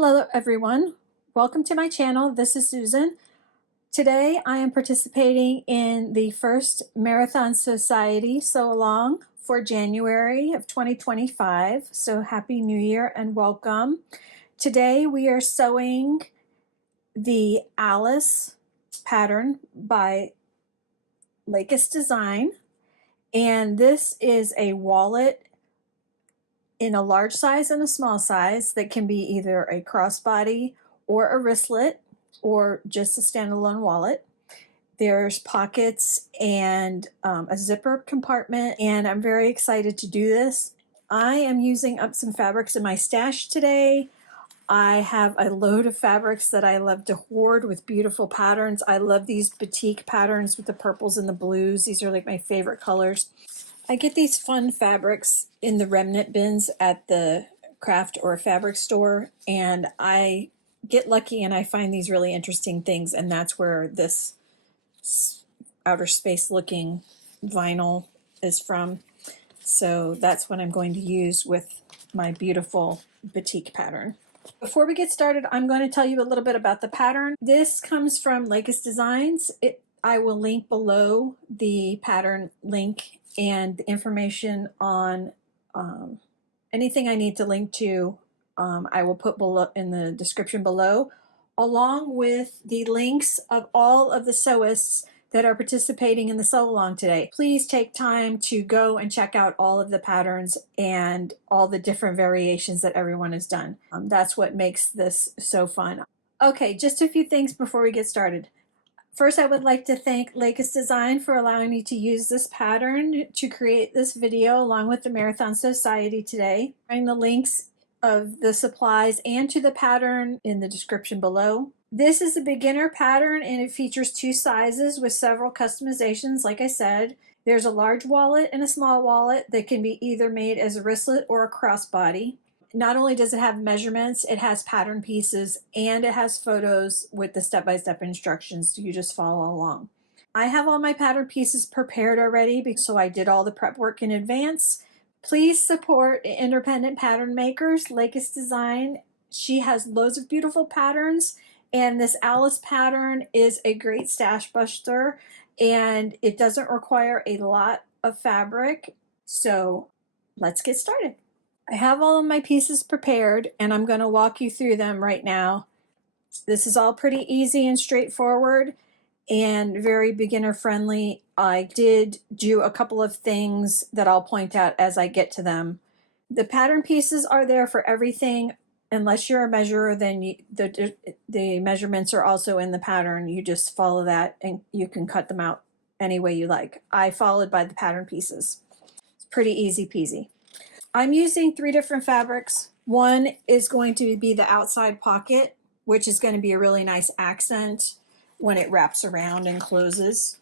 Hello everyone, welcome to my channel. This is Susan. Today I am participating in the first Marathon Sewciety Sew-a-Long for January of 2025. So happy New Year and welcome. Today we are sewing the Alice pattern by Lacus Design, and this is a wallet in a large size and a small size that can be either a crossbody or a wristlet or just a standalone wallet. There's pockets and a zipper compartment, and I'm very excited to do this. I am using up some fabrics in my stash today. I have a load of fabrics that I love to hoard with beautiful patterns. I love these batik patterns with the purples and the blues. These are like my favorite colors. I get these fun fabrics in the remnant bins at the craft or fabric store, and I get lucky and I find these really interesting things, and that's where this outer space looking vinyl is from. So that's what I'm going to use with my beautiful batik pattern. Before we get started, I'm going to tell you a little bit about the pattern. This comes from Lacus Designs. I will link below the pattern link and the information on anything I need to link to. I will put below in the description below, along with the links of all of the sewists that are participating in the sew-along today. Please take time to go and check out all of the patterns and all the different variations that everyone has done. That's what makes this so fun. Okay, just a few things before we get started. First, I would like to thank Lacus Design for allowing me to use this pattern to create this video along with the Marathon Sewciety today. Find the links of the supplies and to the pattern in the description below. This is a beginner pattern and it features two sizes with several customizations. Like I said, there's a large wallet and a small wallet that can be either made as a wristlet or a crossbody. Not only does it have measurements, it has pattern pieces and it has photos with the step-by-step instructions, so you just follow along. I have all my pattern pieces prepared already, so I did all the prep work in advance. Please support independent pattern makers. Lacus Design, she has loads of beautiful patterns, and this Alice pattern is a great stash buster, and it doesn't require a lot of fabric. So let's get started. I have all of my pieces prepared and I'm going to walk you through them right now. This is all pretty easy and straightforward and very beginner friendly. I did do a couple of things that I'll point out as I get to them. The pattern pieces are there for everything. Unless you're a measurer, then the measurements are also in the pattern. You just follow that and you can cut them out any way you like. I followed by the pattern pieces. It's pretty easy peasy. I'm using 3 different fabrics. One is going to be the outside pocket, which is going to be a really nice accent when it wraps around and closes.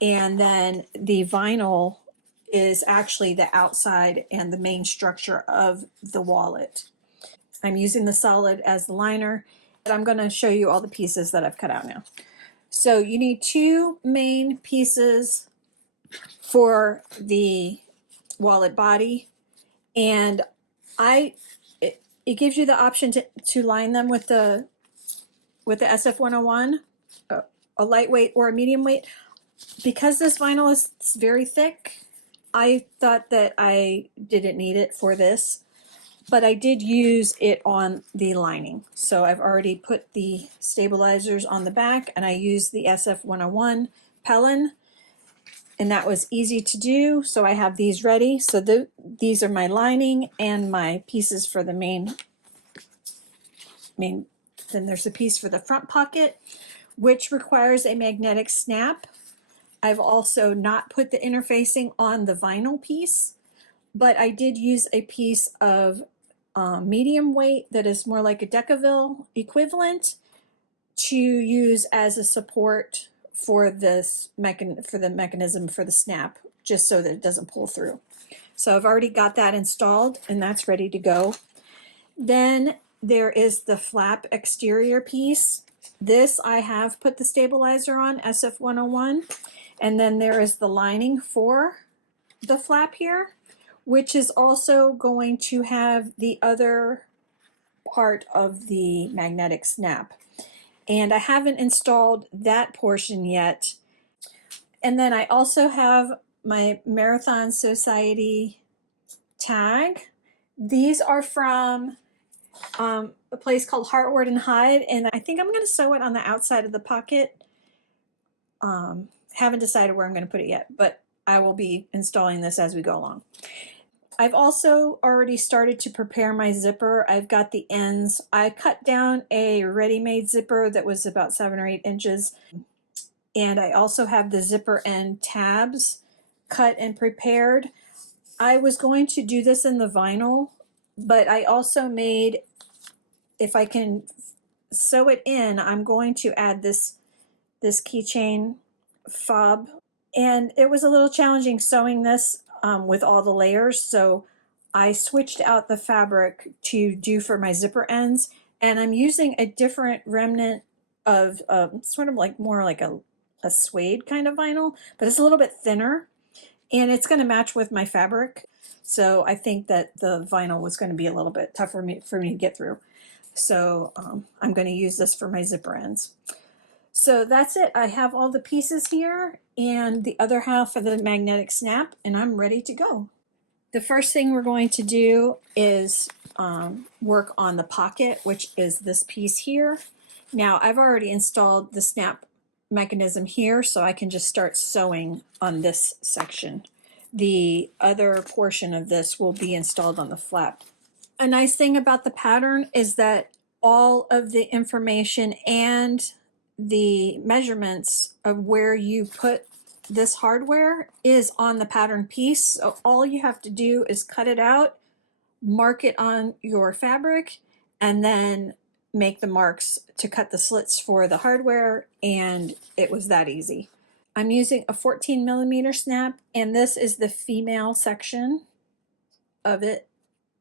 And then the vinyl is actually the outside and the main structure of the wallet. I'm using the solid as the liner. I'm going to show you all the pieces that I've cut out now. So you need 2 main pieces for the wallet body. And it gives you the option to line them with the SF101, a lightweight or a medium weight. Because this vinyl is very thick, I thought that I didn't need it for this, but I did use it on the lining. So I've already put the stabilizers on the back, and I used the SF101 Pellin. And that was easy to do, so I have these ready. So these are my lining and my pieces for the main. Then there's a piece for the front pocket, which requires a magnetic snap. I've also not put the interfacing on the vinyl piece, but I did use a piece of medium weight that is more like a Decaville equivalent to use as a support for this mechanism for the snap, just so that it doesn't pull through. So I've already got that installed and that's ready to go. Then there is the flap exterior piece. This I have put the stabilizer on, SF101, and then there is the lining for the flap here, which is also going to have the other part of the magnetic snap. And I haven't installed that portion yet. And then I also have my Marathon Sewciety tag. These are from a place called Heartwood and Hide, and I think I'm going to sew it on the outside of the pocket. Haven't decided where I'm going to put it yet, but I will be installing this as we go along. I've also already started to prepare my zipper. I've got the ends. I cut down a ready-made zipper that was about 7 or 8 inches. And I also have the zipper end tabs cut and prepared. I was going to do this in the vinyl, but I also made, if I can sew it in, I'm going to add this keychain fob. And it was a little challenging sewing this with all the layers, so I switched out the fabric to do for my zipper ends, and I'm using a different remnant of sort of like more like a suede kind of vinyl, but it's a little bit thinner, and it's going to match with my fabric. So I think that the vinyl was going to be a little bit tougher for me to get through. So I'm going to use this for my zipper ends. So that's it. I have all the pieces here and the other half of the magnetic snap, and I'm ready to go. The first thing we're going to do is work on the pocket, which is this piece here. Now I've already installed the snap mechanism here, so I can just start sewing on this section. The other portion of this will be installed on the flap. A nice thing about the pattern is that all of the information and the measurements of where you put this hardware is on the pattern piece. So all you have to do is cut it out, mark it on your fabric, and then make the marks to cut the slits for the hardware, and it was that easy. I'm using a 14mm snap, and this is the female section of it,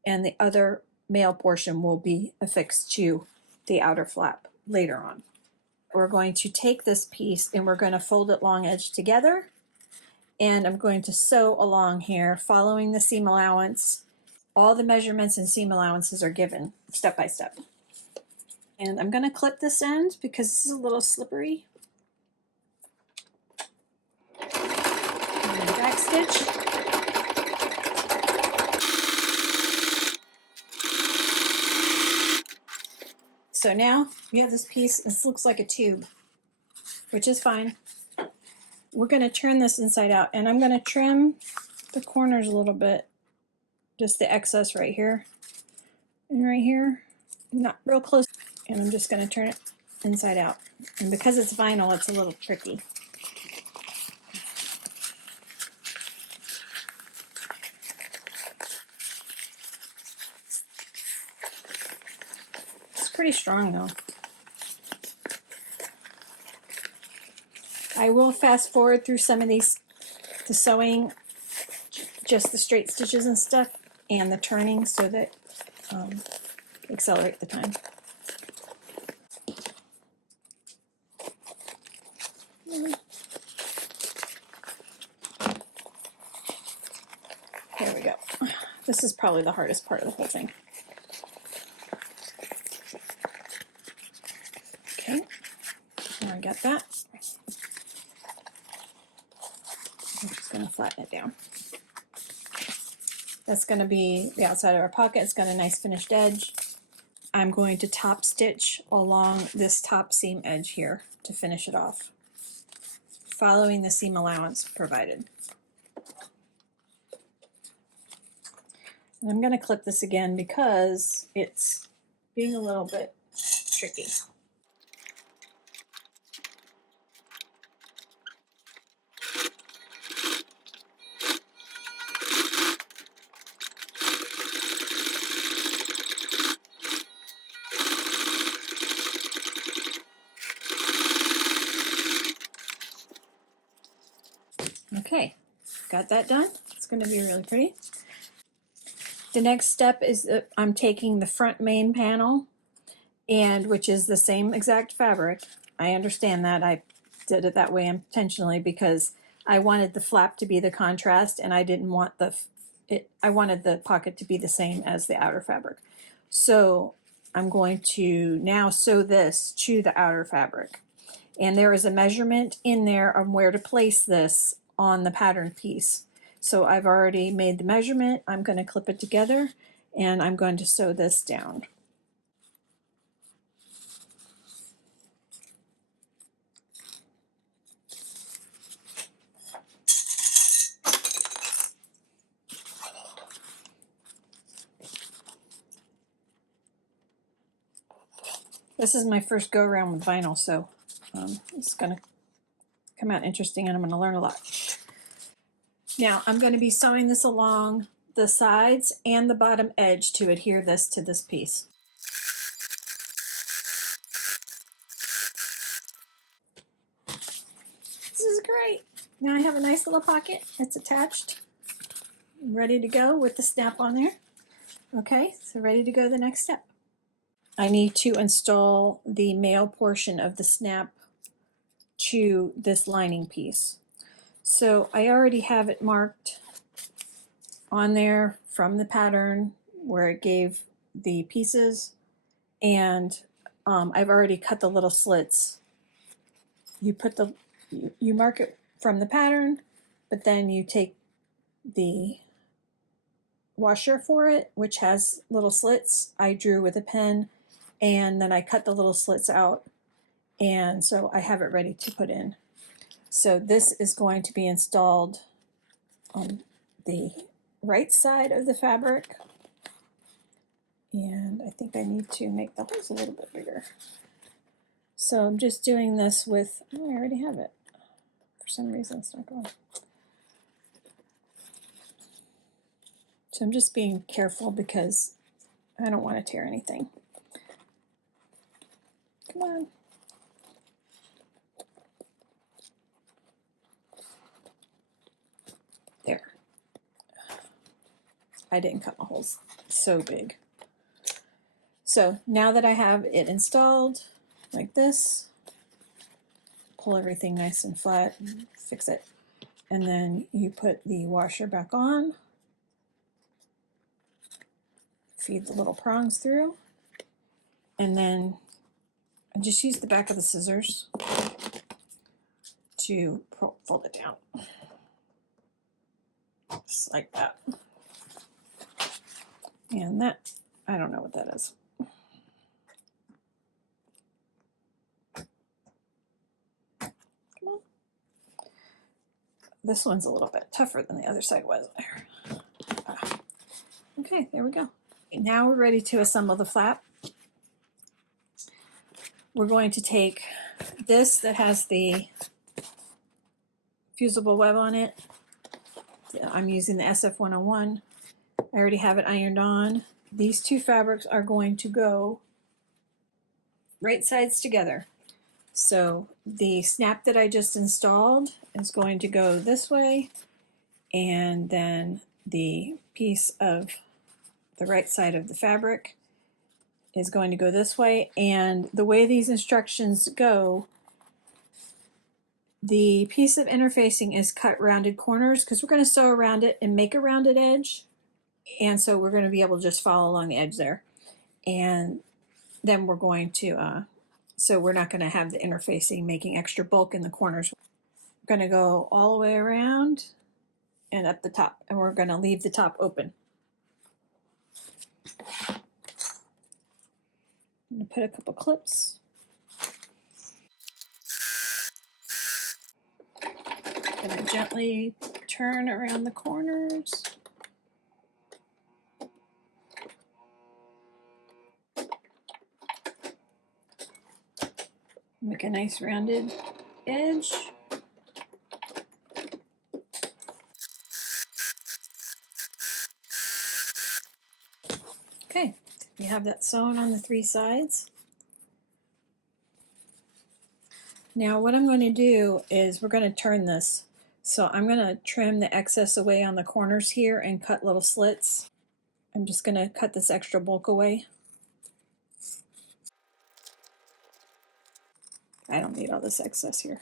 and the other male portion will be affixed to the outer flap later on. We're going to take this piece and we're going to fold it long edge together, and I'm going to sew along here following the seam allowance. All the measurements and seam allowances are given step by step. And I'm going to clip this end because this is a little slippery. And back stitch. So now we have this piece. This looks like a tube, which is fine. We're going to turn this inside out, and I'm going to trim the corners a little bit, just the excess right here and right here, not real close, and I'm just going to turn it inside out. And because it's vinyl, it's a little tricky. It's pretty strong though. I will fast forward through some of these, the sewing, just the straight stitches and stuff, and the turning, so that accelerate the time. There we go. This is probably the hardest part of the whole thing. Okay, I got that. I'm just going to flatten it down. That's going to be the outside of our pocket. It's got a nice finished edge. I'm going to top stitch along this top seam edge here to finish it off, following the seam allowance provided. And I'm going to clip this again because it's being a little bit tricky. Okay, got that done. It's going to be really pretty. The next step is that I'm taking the front main panel, and which is the same exact fabric. I understand that. I did it that way intentionally because I wanted the flap to be the contrast, and I didn't want I wanted the pocket to be the same as the outer fabric. So I'm going to now sew this to the outer fabric. And there is a measurement in there on where to place this on the pattern piece. So I've already made the measurement. I'm going to clip it together and I'm going to sew this down. This is my first go around with vinyl, so it's going to come out interesting and I'm going to learn a lot. Now I'm going to be sewing this along the sides and the bottom edge to adhere this to this piece. This is great. Now I have a nice little pocket. It's attached, ready to go with the snap on there. Okay, so ready to go to the next step. I need to install the male portion of the snap to this lining piece. So I already have it marked on there from the pattern where it gave the pieces, and I've already cut the little slits. You mark it from the pattern, but then you take the washer for it, which has little slits I drew with a pen, and then I cut the little slits out, and so I have it ready to put in. So this is going to be installed on the right side of the fabric, and I think I need to make the holes a little bit bigger. So I'm just doing this with, oh, I already have it. For some reason it's not going. So I'm just being careful because I don't want to tear anything. Come on. There. I didn't cut my holes so big. So now that I have it installed like this, pull everything nice and flat and fix it. And then you put the washer back on, feed the little prongs through, and then I just use the back of the scissors to fold it down. Just like that. And that, I don't know what that is. Come on. This one's a little bit tougher than the other side was there. Okay, there we go. Now we're ready to assemble the flap. We're going to take this that has the fusible web on it. I'm using the SF101. I already have it ironed on. These two fabrics are going to go right sides together. So the snap that I just installed is going to go this way, and then the piece of the right side of the fabric is going to go this way. And the way these instructions go, the piece of interfacing is cut rounded corners because we're going to sew around it and make a rounded edge. And so we're going to be able to just follow along the edge there. And then we're going to, so we're not going to have the interfacing making extra bulk in the corners. We're going to go all the way around and up the top, and we're going to leave the top open. I'm going to put a couple clips. I'm going to gently turn around the corners. Make a nice rounded edge. Okay, we have that sewn on the three sides. Now what I'm going to do is we're going to turn this. So I'm going to trim the excess away on the corners here and cut little slits. I'm just going to cut this extra bulk away. I don't need all this excess here,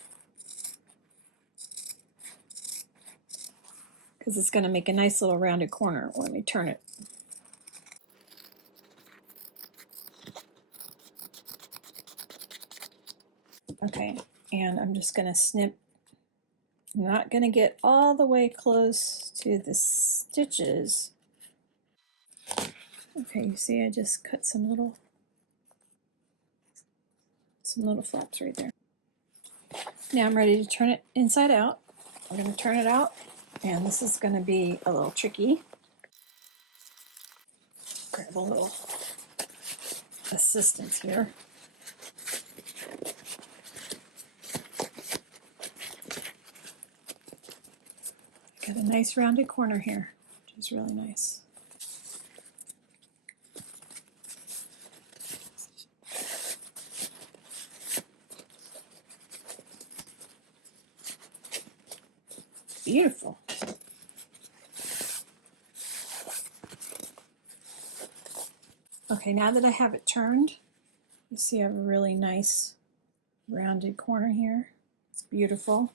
because it's going to make a nice little rounded corner when we turn it. Okay, and I'm just going to snip. I'm not going to get all the way close to the stitches. Okay, you see I just cut some little flaps right there. Now I'm ready to turn it inside out. I'm going to turn it out, and this is going to be a little tricky. Grab a little assistance here. Got a nice rounded corner here, which is really nice. Beautiful. Okay, now that I have it turned, you see I have a really nice rounded corner here. It's beautiful.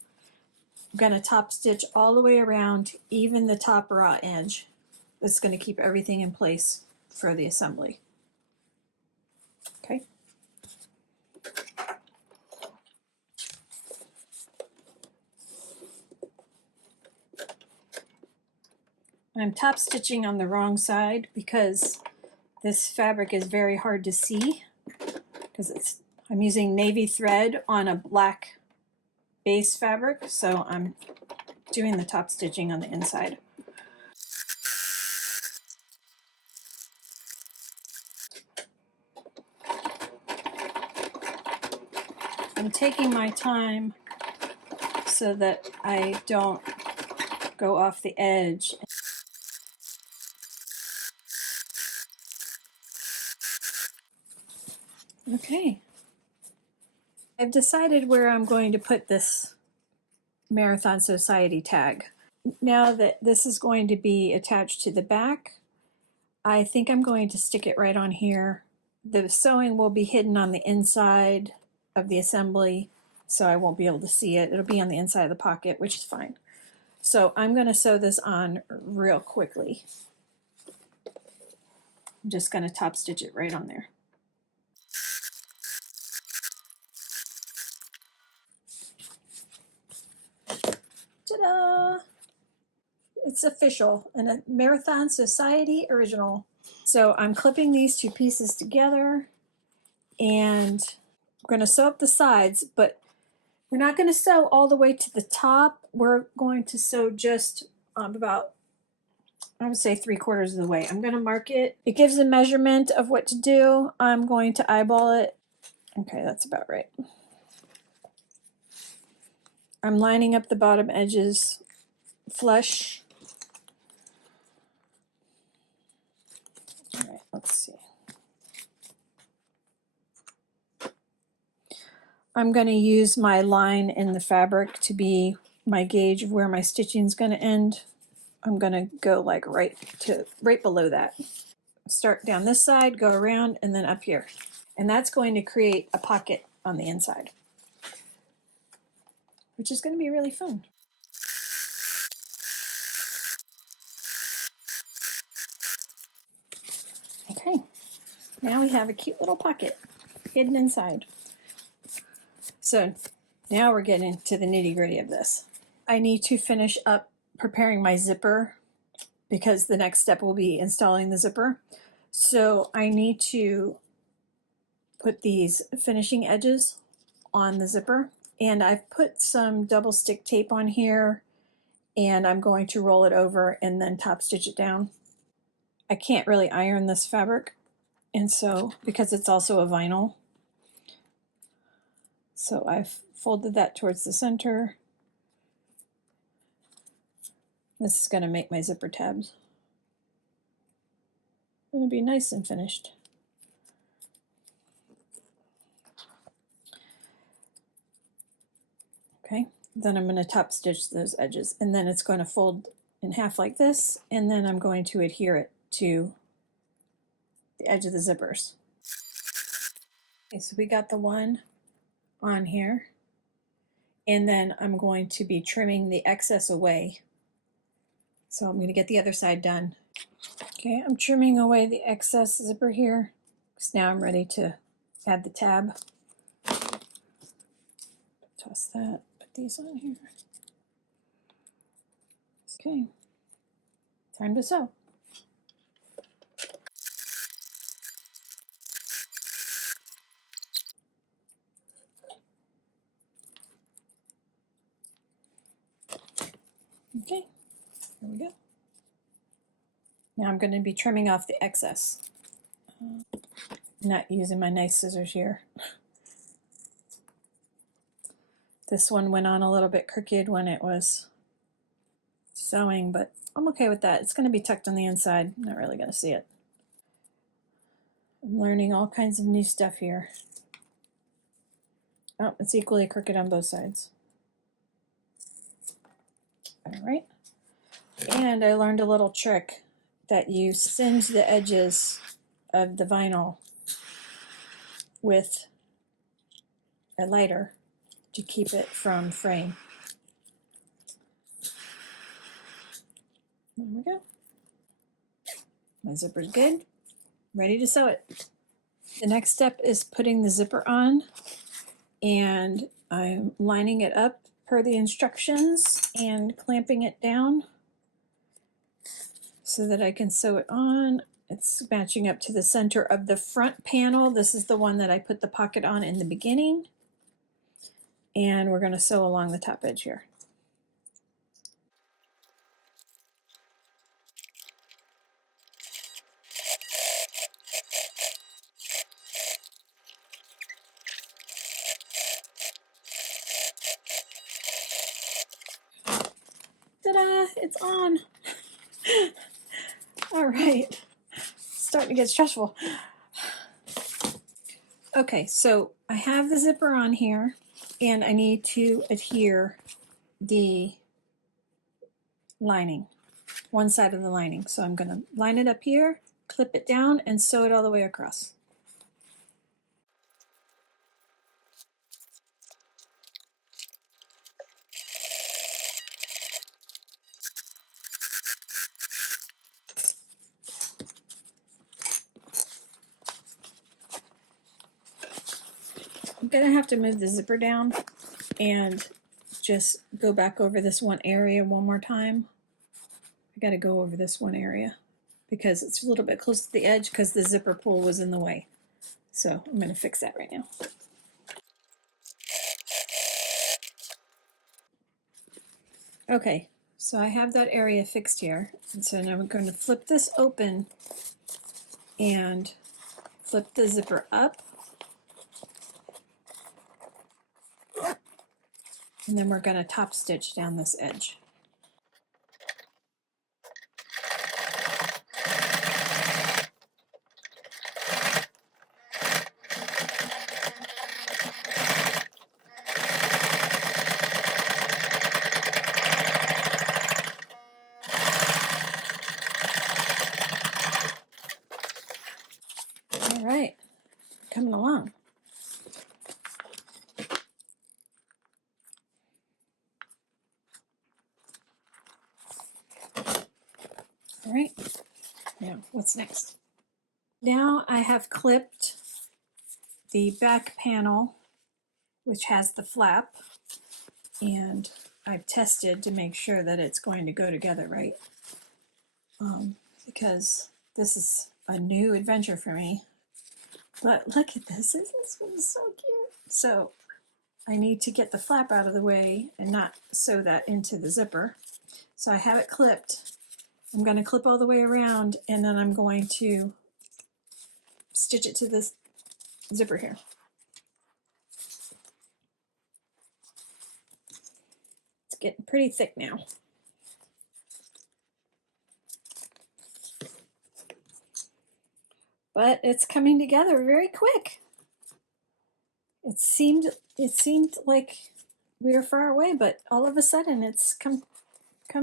I'm going to top stitch all the way around, even the top raw edge. That's going to keep everything in place for the assembly. Okay. I'm top stitching on the wrong side because this fabric is very hard to see because I'm using navy thread on a black base fabric, so I'm doing the top stitching on the inside. I'm taking my time so that I don't go off the edge. Okay. I've decided where I'm going to put this Marathon Sewciety tag. Now that this is going to be attached to the back, I think I'm going to stick it right on here. The sewing will be hidden on the inside of the assembly, so I won't be able to see it. It'll be on the inside of the pocket, which is fine. So I'm going to sew this on real quickly. I'm just going to top stitch it right on there. Ta-da! It's official, and a Marathon Sewciety original. So I'm clipping these two pieces together, and I'm going to sew up the sides, but we're not going to sew all the way to the top. We're going to sew just about, I would say 3/4 of the way. I'm going to mark it. It gives a measurement of what to do. I'm going to eyeball it. Okay, that's about right. I'm lining up the bottom edges flush. All right, let's see. I'm going to use my line in the fabric to be my gauge of where my stitching is going to end. I'm going to go like right below that. Start down this side, go around, and then up here. And that's going to create a pocket on the inside, which is going to be really fun. Okay, now we have a cute little pocket hidden inside. So now we're getting to the nitty-gritty of this. I need to finish up preparing my zipper because the next step will be installing the zipper. So I need to put these finishing edges on the zipper, and I've put some double stick tape on here, and I'm going to roll it over and then top stitch it down. I can't really iron this fabric, and so because it's also a vinyl, so I've folded that towards the center. This is going to make my zipper tabs. It's going to be nice and finished. Okay, then I'm going to top stitch those edges, and then it's going to fold in half like this, and then I'm going to adhere it to the edge of the zippers. Okay, so we got the one on here, and then I'm going to be trimming the excess away. So I'm going to get the other side done. Okay, I'm trimming away the excess zipper here, because now I'm ready to add the tab. Toss that, put these on here. Okay, time to sew. Okay, here we go. Now I'm going to be trimming off the excess. Not using my nice scissors here. This one went on a little bit crooked when it was sewing, but I'm okay with that. It's going to be tucked on the inside. I'm not really going to see it. I'm learning all kinds of new stuff here. Oh, it's equally crooked on both sides. All right. And I learned a little trick that you singe the edges of the vinyl with a lighter to keep it from fraying. There we go. My zipper's good. Ready to sew it. The next step is putting the zipper on, and I'm lining it up per the instructions and clamping it down so that I can sew it on. It's matching up to the center of the front panel. This is the one that I put the pocket on in the beginning. And we're going to sew along the top edge here. Ta-da! It's on! All right. Starting to get stressful. Okay, so I have the zipper on here, and I need to adhere the lining, one side of the lining. So I'm going to line it up here, clip it down, and sew it all the way across. I'm going to have to move the zipper down and just go back over this one area one more time. I got to go over this one area because it's a little bit close to the edge because the zipper pull was in the way. So I'm going to fix that right now. Okay, so I have that area fixed here. And so now I'm going to flip this open and flip the zipper up. And then we're going to top stitch down this edge. All right, coming along. All right, now what's next? Now I have clipped the back panel, which has the flap, and I've tested to make sure that it's going to go together right, because this is a new adventure for me. But look at this, this one is so cute. So I need to get the flap out of the way and not sew that into the zipper. So I have it clipped. I'm going to clip all the way around, and then I'm going to stitch it to this zipper here. It's getting pretty thick now. But it's coming together very quick. It seemed like we were far away, but all of a sudden it's come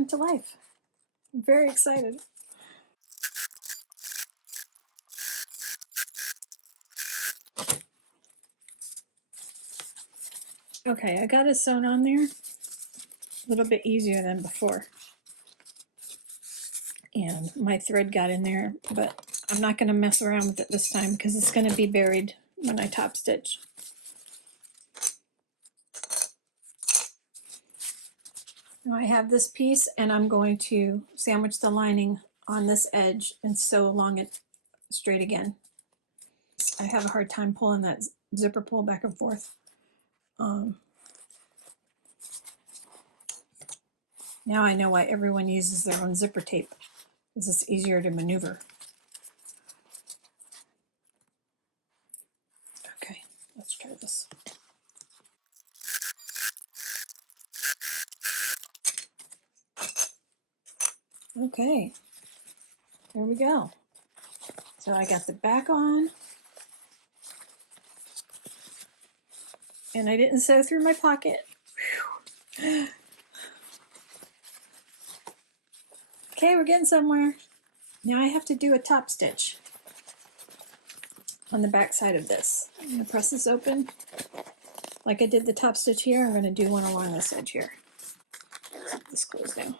to life. I'm very excited. Okay, I got it sewn on there a little bit easier than before. And my thread got in there, but I'm not going to mess around with it this time because it's going to be buried when I top stitch. Now I have this piece and I'm going to sandwich the lining on this edge and sew along it straight again. I have a hard time pulling that zipper pull back and forth. Now I know why everyone uses their own zipper tape, because it's easier to maneuver. Okay, let's try this. Okay, there we go. So I got the back on, and I didn't sew through my pocket. Whew. Okay, we're getting somewhere. Now I have to do a top stitch on the back side of this. I'm going to press this open. Like I did the top stitch here, I'm going to do one along this edge here. Let this close down.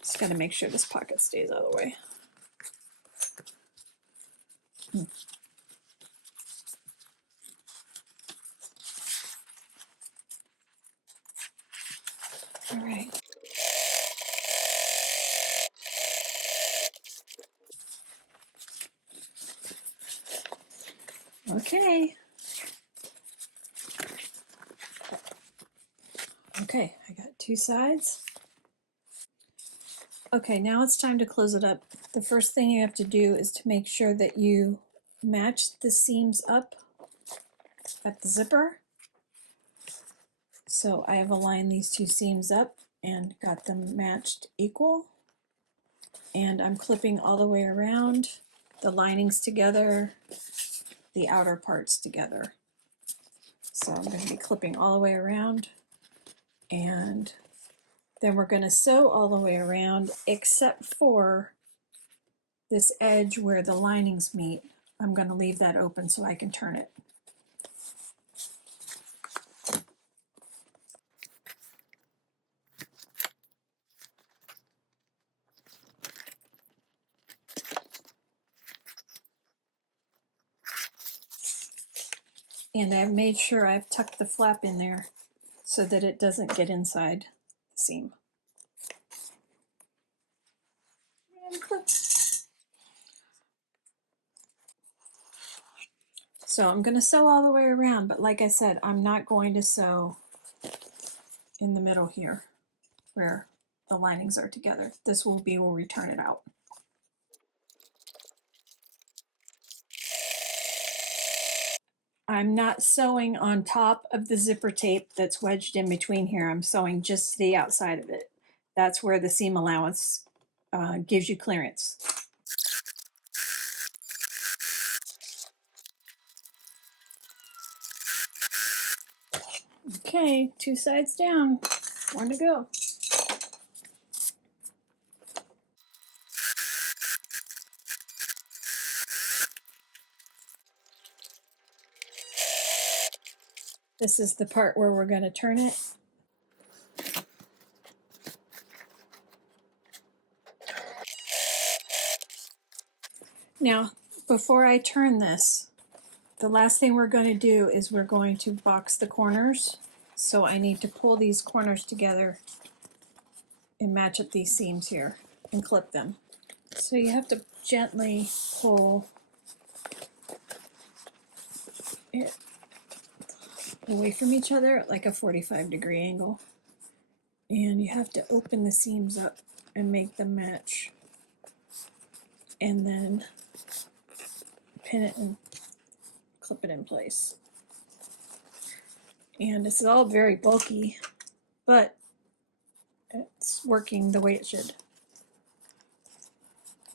Just got to make sure this pocket stays out of the way. All right. Okay. Okay, I got two sides. Okay, now it's time to close it up. The first thing you have to do is to make sure that you match the seams up at the zipper. So I have aligned these two seams up and got them matched equal. And I'm clipping all the way around, the linings together, the outer parts together. So I'm going to be clipping all the way around, and then we're going to sew all the way around except for this edge where the linings meet. I'm going to leave that open so I can turn it. And I've made sure I've tucked the flap in there so that it doesn't get inside the seam. And clip. So I'm going to sew all the way around, but like I said, I'm not going to sew in the middle here where the linings are together. This will be where we turn it out. I'm not sewing on top of the zipper tape that's wedged in between here. I'm sewing just to the outside of it. That's where the seam allowance gives you clearance. Okay, two sides down. One to go. This is the part where we're going to turn it. Now, before I turn this, the last thing we're going to do is we're going to box the corners. So I need to pull these corners together and match up these seams here and clip them. So you have to gently pull it away from each other at like a 45-degree angle. And you have to open the seams up and make them match. And then pin it and clip it in place. And this is all very bulky, but it's working the way it should.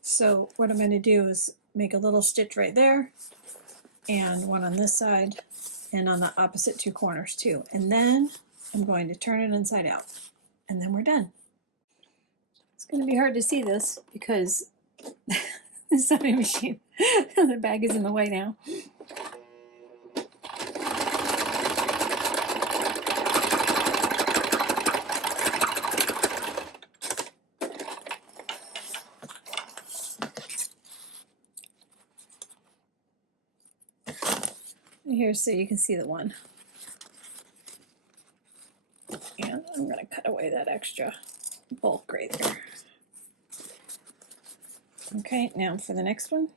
So what I'm going to do is make a little stitch right there, and one on this side, and on the opposite two corners too. And then I'm going to turn it inside out, and then we're done. It's going to be hard to see this because the sewing machine, the bag is in the way now. Here, so you can see the one. away that extra bulk right there. Okay, now for the next one.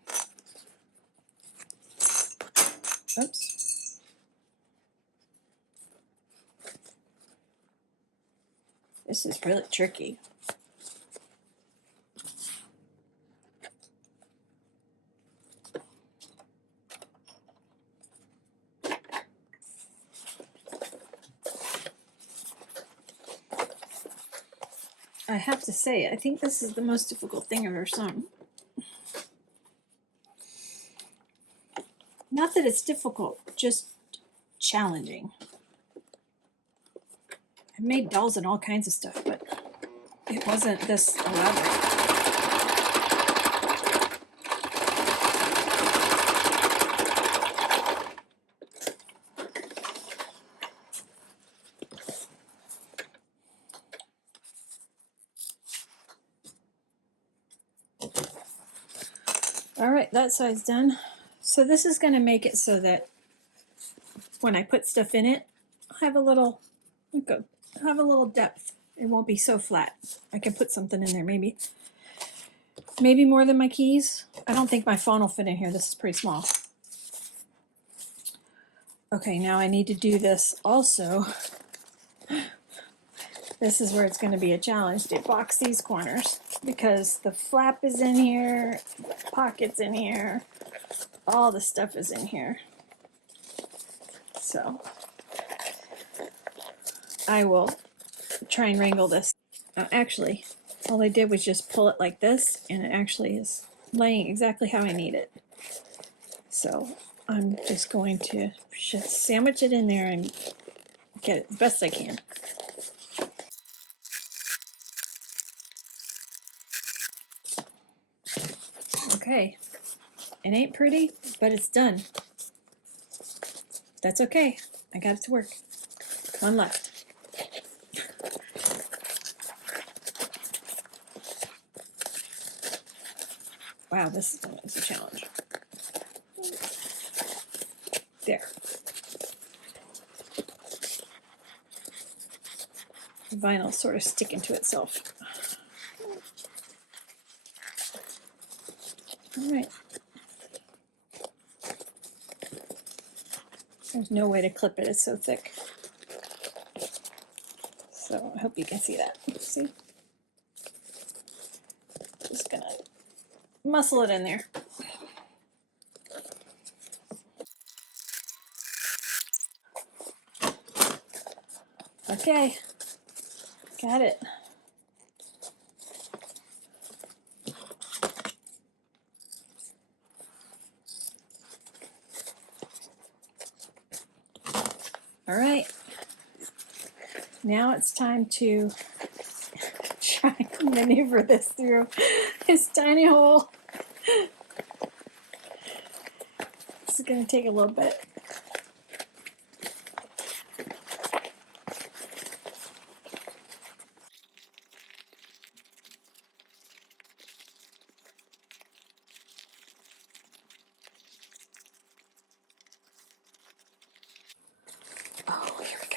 Oops. This is really tricky. I have to say, I think this is the most difficult thing I've ever sewn. Not that it's difficult, just challenging. I've made dolls and all kinds of stuff, but it wasn't this elaborate. All right, that side's done. So this is going to make it so that when I put stuff in it, I have a little, have a little depth. It won't be so flat. I can put something in there, maybe more than my keys. I don't think my phone will fit in here. This is pretty small. Okay, now I need to do this also. This is where it's going to be a challenge to box these corners because the flap is in here, the pocket's in here, all the stuff is in here. So I will try and wrangle this. Actually, all I did was just pull it like this, and it actually is laying exactly how I need it. So I'm just going to just sandwich it in there and get it as best I can. Okay, it ain't pretty, but it's done. That's okay. I got it to work. One left. Wow, this is a challenge. There. The vinyl's sort of sticking to itself. All right. There's no way to clip it, it's so thick. So I hope you can see that. See? Just gonna muscle it in there. Okay, got it. All right, now it's time to try and maneuver this through this tiny hole. This is going to take a little bit. Oh, here we go.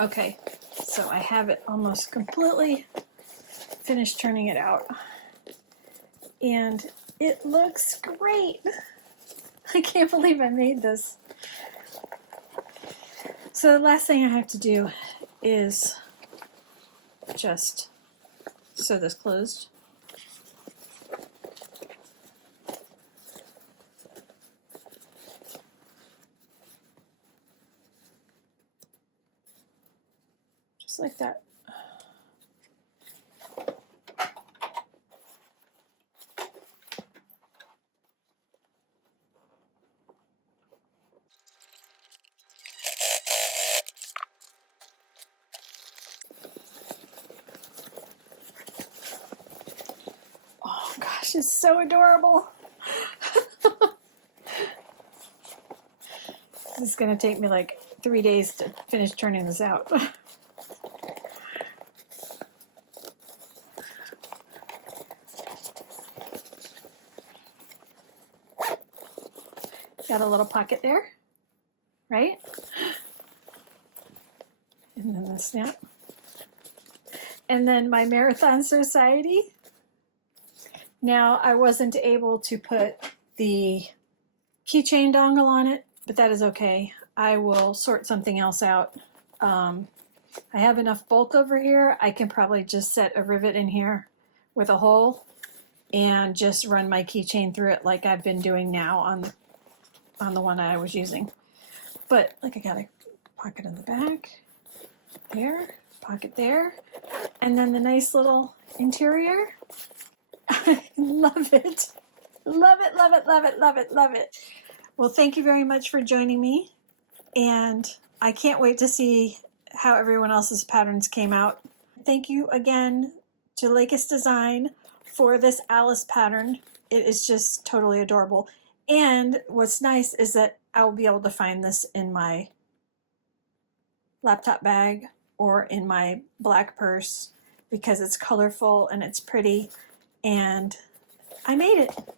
Okay, so I have it almost completely finished turning it out. And it looks great. I can't believe I made this. So the last thing I have to do is just sew this closed. Just like that. Oh gosh, it's so adorable. This is going to take me like 3 days to finish turning this out. Got a little pocket there, right? And then the snap. And then my Marathon Sewciety. Now, I wasn't able to put the keychain dongle on it, but that is okay. I will sort something else out. I have enough bulk over here. I can probably just set a rivet in here with a hole and just run my keychain through it like I've been doing now on the one I was using. But like I got a pocket in the back, there, pocket there, and then the nice little interior. I love it. Love it, love it, love it, love it, love it. Well, thank you very much for joining me. And I can't wait to see how everyone else's patterns came out. Thank you again to Lacus Design for this Alice pattern. It is just totally adorable. And what's nice is that I will be able to find this in my laptop bag or in my black purse because it's colorful and it's pretty. And I made it.